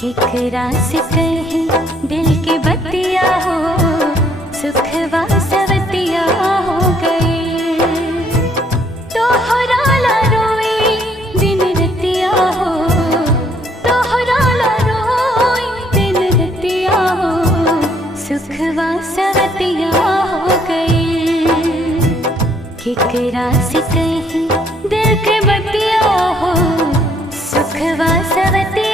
केकरा से कहीं दिल की बत्तियां हो, सुखवा सवतिया हो गए। तोहरा ला रोई दिन रतिया हो, तोहरा ला रोई दिन रतिया हो, सुखवा सवतिया हो गए। केकरा से कहीं दिल की बत्तियां हो, सुखवा सवतिया